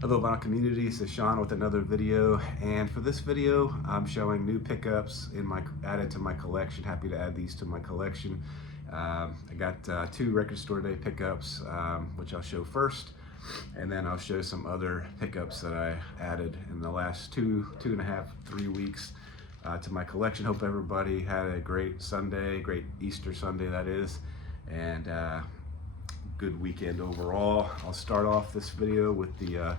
Hello vinyl community, it's Sean with another video, and for this video I'm showing new pickups added to my collection. Happy to add these to my collection. I got 2 record store day pickups, which I'll show first, and then I'll show some other pickups that I added in the last 2.5, 3 weeks to my collection. Hope everybody had a great Sunday, great Easter Sunday that is, and good weekend overall. I'll start off this video with the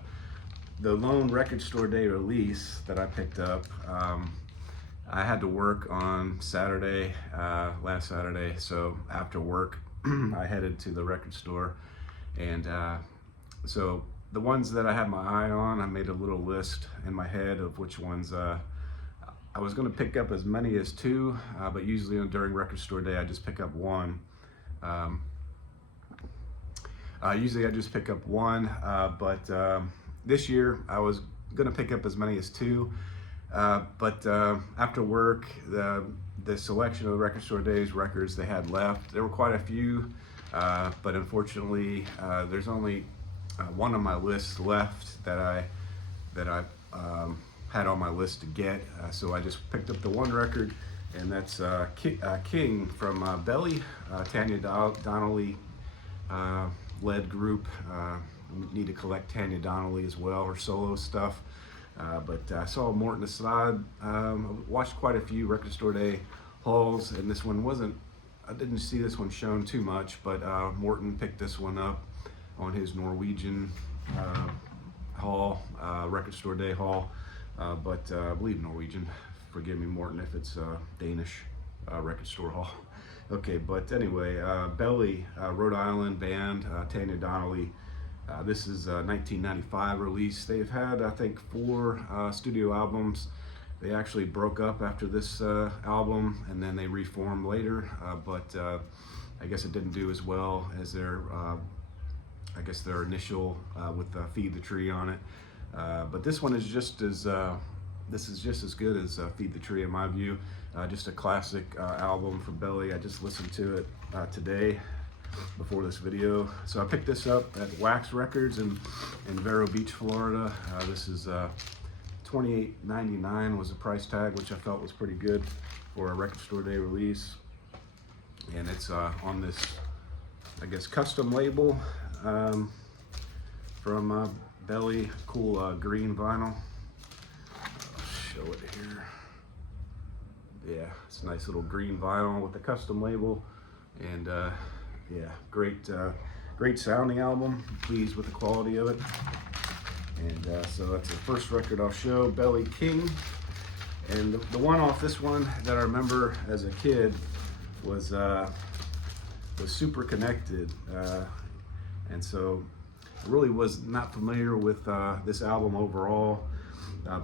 lone record store day release that I picked up. I had to work on Saturday, last Saturday, so after work I headed to the record store, and so the ones that I had my eye on, I made a little list in my head of which ones I was going to pick up as many as 2, but usually during record store day I just pick up 1. Usually I just pick up 1, but this year I was going to pick up as many as 2, but after work, the selection of the record store days records they had left, there were quite a few, but unfortunately there's only one on my list left that I had on my list to get, so I just picked up the 1 record, and that's King from Belly, Tanya Donnelly led group. Need to collect Tanya Donnelly as well, her solo stuff, but I saw Morton Assad. Watched quite a few record store day hauls, and this one I didn't see this one shown too much, but Morton picked this one up on his Norwegian haul, record store day haul, but I believe Norwegian. Forgive me, Morton, if it's Danish record store haul. Okay, but anyway, Belly, Rhode Island band, Tanya Donnelly. This is a 1995 release. They've had, I think, 4 studio albums. They actually broke up after this album, and then they reformed later, but I guess it didn't do as well as their initial with Feed the Tree on it. But this one is just as good as Feed the Tree in my view. Just a classic album from Belly. I just listened to it today before this video. So I picked this up at Wax Records in Vero Beach, Florida. This is $28.99 was the price tag, which I felt was pretty good for a record store day release. And it's on this, I guess, custom label from Belly. Cool green vinyl. I'll show it here. Yeah, it's a nice little green vinyl with the custom label, and yeah, great sounding album. Pleased with the quality of it. And so that's the first record I'll show, Belly, King. And the one off this one that I remember as a kid was Super Connected, and so I really was not familiar with this album overall,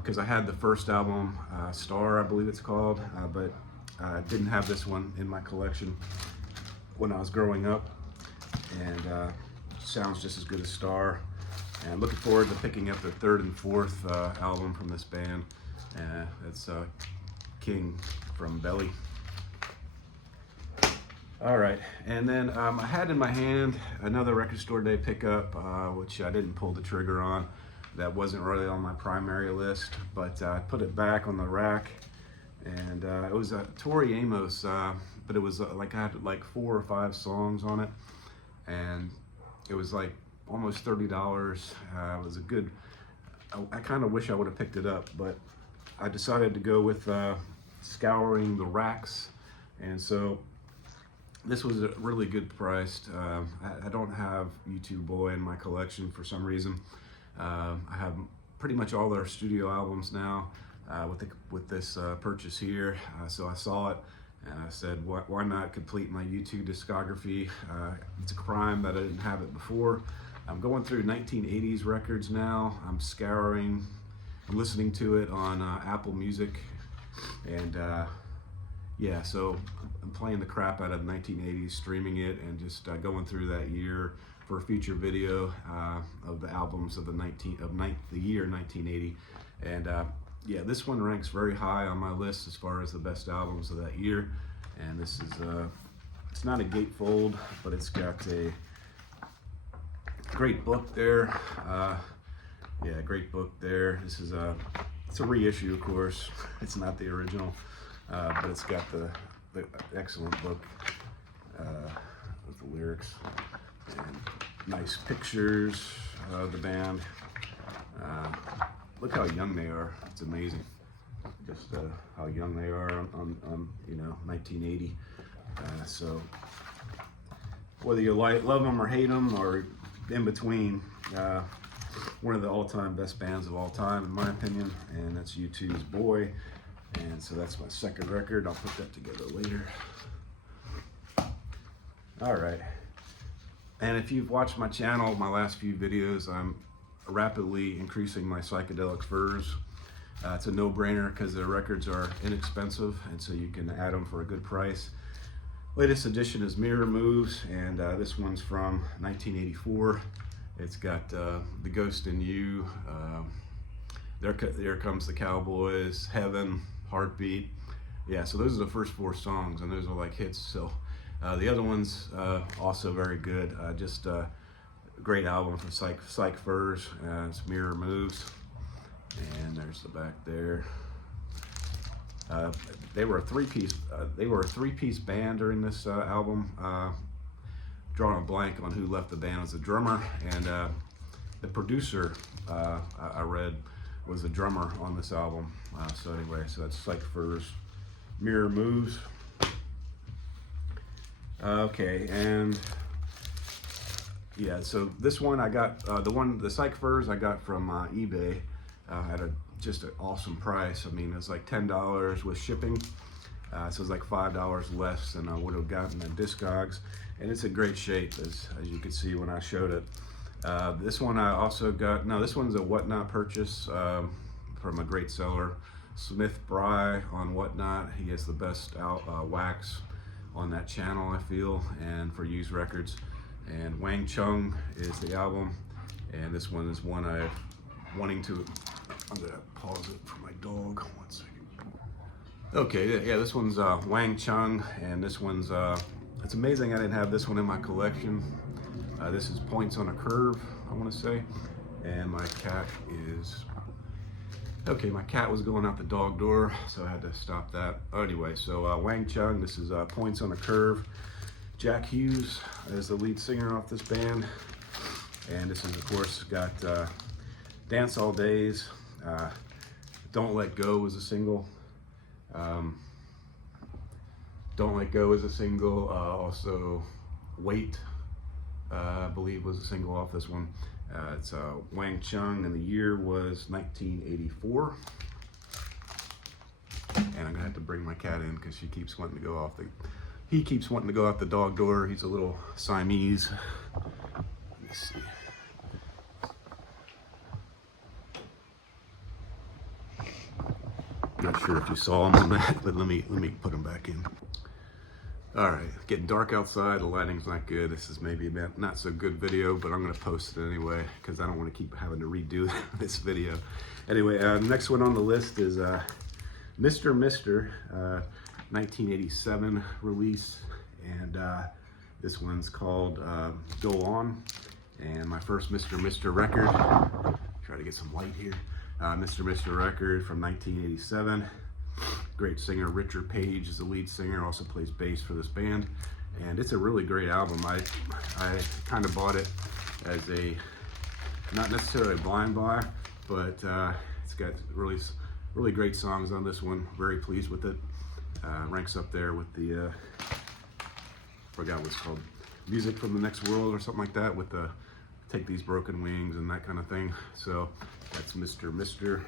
because I had the first album, Star, I believe it's called, but I didn't have this one in my collection when I was growing up, and sounds just as good as Star. And looking forward to picking up the 3rd and 4th album from this band. It's King from Belly. All right, and then I had in my hand another record store day pickup, which I didn't pull the trigger on. That wasn't really on my primary list, but I put it back on the rack, and it was a Tori Amos, but it was like I had like 4 or 5 songs on it, and it was like almost $30. It was a good, I kind of wish I would have picked it up, but I decided to go with scouring the racks, and so this was a really good priced. I don't have U2 Boy in my collection for some reason. I have pretty much all their studio albums now with this purchase here. So I saw it and I said, why not complete my U2 discography? It's a crime that I didn't have it before. I'm going through 1980s records now. I'm scouring, I'm listening to it on Apple Music, and yeah, so I'm playing the crap out of the 1980s, streaming it, and just going through that year for a future video of the albums of the year 1980. And yeah, this one ranks very high on my list as far as the best albums of that year. And this is it's not a gatefold, but it's got a great book there, Yeah, great book there. This is it's a reissue, of course. It's not the original, but it's got the excellent book with the lyrics and nice pictures of the band. Look how young they are. It's amazing. Just how young they are on 1980. So whether you love them or hate them or in between, one of the all-time best bands of all time, in my opinion, and that's U2's Boy. And so that's my second record. I'll put that together later. All right. And if you've watched my channel, my last few videos, I'm rapidly increasing my Psychedelic Furs. It's a no-brainer because their records are inexpensive, and so you can add them for a good price. Latest edition is Mirror Moves, and this one's from 1984. It's got The Ghost in You, There Comes the Cowboys, Heaven, Heartbeat. Yeah, so those are the first 4 songs, and those are like hits. So the other one's also very good. Just a great album from Psych Furs. It's Mirror Moves, and there's the back there. They were a three-piece band during this album. Drawing a blank on who left the band as the drummer, and the producer I read was the drummer on this album. So anyway, so that's Psych Furs, Mirror Moves. Okay, and yeah, so this one I got, the Psych Furs I got from eBay at just an awesome price. I mean, it was like $10 with shipping, so it's like $5 less than I would have gotten at Discogs, and it's in great shape as you could see when I showed it. This one I also got, this one's a Whatnot purchase from a great seller, Smith Bry on Whatnot. He has the best wax on that channel, I feel, and for used records. And Wang Chung is the album, and this one is one I'm gonna pause it for my dog, 1 second. Okay, yeah, this one's Wang Chung, and this one's, it's amazing I didn't have this one in my collection. This is Points on a Curve, I wanna say, and my cat is, okay, my cat was going out the dog door, so I had to stop that. Anyway, so Wang Chung, this is Points on a Curve. Jack Hughes is the lead singer off this band, and this is, of course, got Dance All Days, Don't Let Go was a single. Don't Let Go is a single. Also, Wait, I believe, was a single off this one. It's Wang Chung, and the year was 1984. And I'm gonna have to bring my cat in because he keeps wanting to go off the dog door. He's a little Siamese. Let me see. Not sure if you saw him on that, but let me put him back in. All right, getting dark outside. The lighting's not good. This is maybe a not so good video, but I'm gonna post it anyway because I don't want to keep having to redo this video. Anyway, next one on the list is Mr. 1987 release, and this one's called Go On. And my first Mr. record. Try to get some light here. Mr. record from 1987. Great singer Richard Page is the lead singer, also plays bass for this band, and it's a really great album. I kind of bought it as a, not necessarily a blind buy, but it's got really great songs on this one. Very pleased with it. Ranks up there with the, forgot what it's called, Music from the Next World or something like that, with the Take These Broken Wings and that kind of thing. So that's Mr.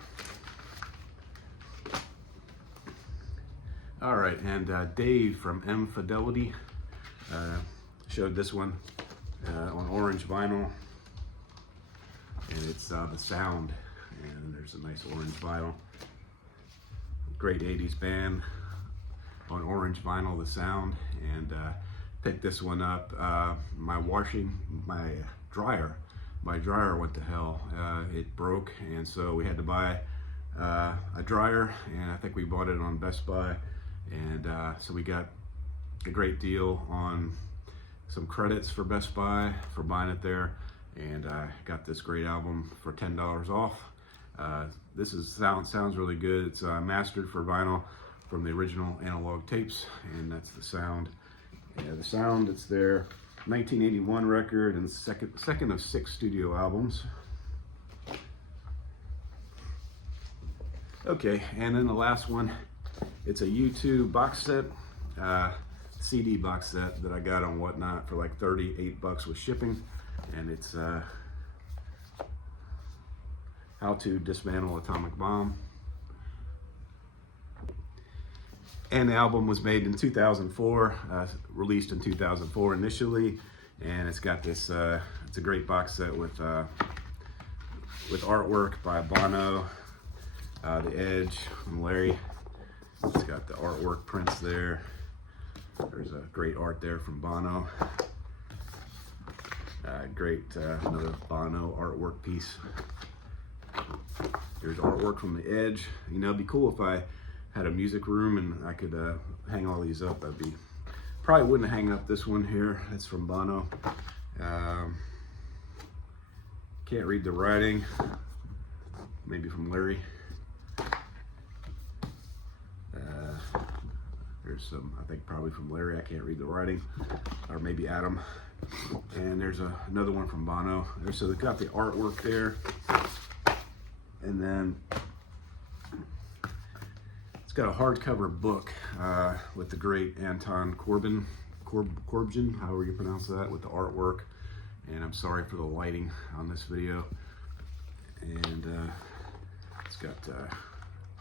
All right, and Dave from M Fidelity showed this one on orange vinyl, and it's The Sound, and there's a nice orange vinyl. Great 80s band on orange vinyl, The Sound, and picked this one up. My dryer went to hell. It broke, and so we had to buy a dryer, and I think we bought it on Best Buy. And so we got a great deal on some credits for Best Buy for buying it there. and I got this great album for $10 off. This sounds really good. It's mastered for vinyl from the original analog tapes, and that's the sound. Yeah, the sound, it's their 1981 record and second of 6 studio albums. Okay, and then the last one, it's a U2 box set, CD box set that I got on Whatnot for like $38 with shipping, and it's How to Dismantle Atomic Bomb. And the album was made in 2004, released in 2004 initially, and it's got this, it's a great box set with artwork by Bono, The Edge, and Larry. It's got the artwork prints there. There's a great art there from Bono. Another Bono artwork piece. There's artwork from The Edge. You know, it'd be cool if I had a music room and I could hang all these up. Probably wouldn't hang up this one here. It's from Bono. Can't read the writing. Maybe from Larry. There's some, I think probably from Larry. I can't read the writing. Or maybe Adam. And there's another one from Bono. So they've got the artwork there. And then it's got a hardcover book with the great Anton Corbijn, however you pronounce that, with the artwork. And I'm sorry for the lighting on this video. And it's got a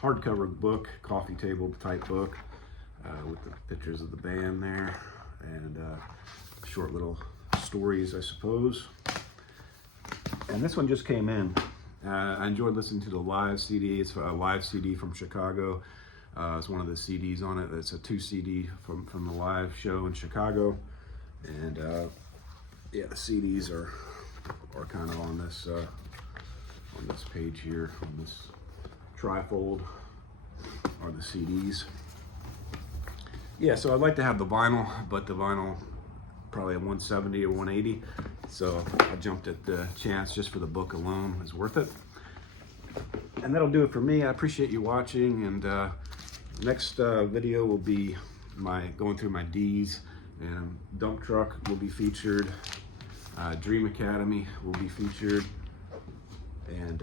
hardcover book, coffee table type book, with the pictures of the band there, and short little stories, I suppose. And this one just came in. I enjoyed listening to the live CD. It's a live CD from Chicago. It's one of the CDs on it. It's a 2 CD from the live show in Chicago. And yeah, the CDs are kind of on this page here, on this trifold, are the CDs. Yeah, so I'd like to have the vinyl, but the vinyl probably a 170 or 180. So I jumped at the chance just for the book alone. It's worth it. And that'll do it for me. I appreciate you watching. And next video will be going through my D's. And Dump Truck will be featured. Dream Academy will be featured. And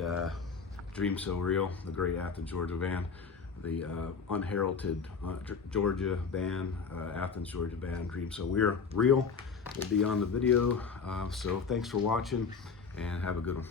Dream So Real, the great Athens, Georgia band. The unheralded Georgia band, Athens, Georgia band, Dream So Real will be on the video. So thanks for watching, and have a good one.